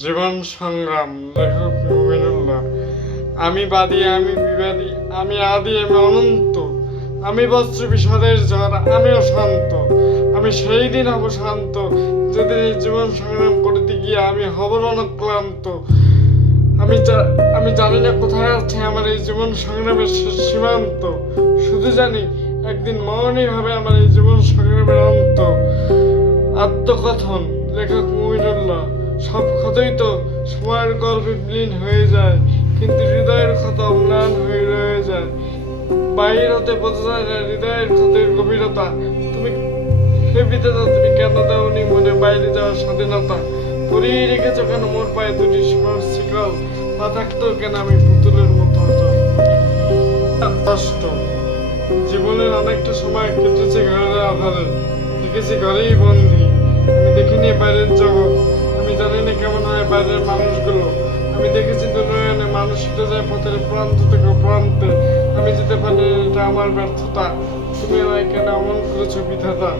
জীবন সংগ্রাম, লেখক মুবিনুল্লাহ। আমি বাদী, আমি বিবাদী, আমি আদি, আমি অনন্ত, আমি বজ্র বিষাদের ঝড়, আমিও শান্ত। আমি সেই দিন হব শান্ত যেদিন এই জীবন সংগ্রাম করতে গিয়ে আমি হব অনক্লান্ত। আমি জানি না কোথায় আছে আমার এই জীবন সংগ্রামের শেষ সীমান্ত। শুধু জানি একদিন মরণই হবে আমার এই জীবন সংগ্রামের অন্ত। আত্মকথন, লেখক মুবিনুল্লাহ। সব ক্ষতই তো সময়ের গল্পে বিলীন হয়ে যায়, কিন্তু হৃদয়ের ক্ষত অম্লান হয়ে রয়ে যায়। বাহির হতে বোঝা যায় না হৃদয়ের ক্ষতের গভীরতা। তুমি হে বিধাতা, তুমি কেন দাওনি মনে বাইরে যাওয়ার স্বাধীনতা? পরিয়ে রেখেছো কেন মোর পায়ে দুটি সোনার শিকল? পা থাকতো কেন আমি পুতুলের মতো অচল? কষ্ট, জীবনের অনেকটা সময় কেটেছে ঘরের আধারে, দেখেছি ঘরেই বন্দি। আমি দেখিনি বাইরের জগৎ, আমি জানি না কেমন হয় বাইরের মানুষগুলো। আমি দেখেছি দুনিয়ায় মানুষ হেঁটে যায় পথের প্রান্ত থেকে প্রান্তে। আমি যেতে পারি, এটা আমার ব্যর্থতা। তুমি আমায় কেন এমন করেছো বিধাতা?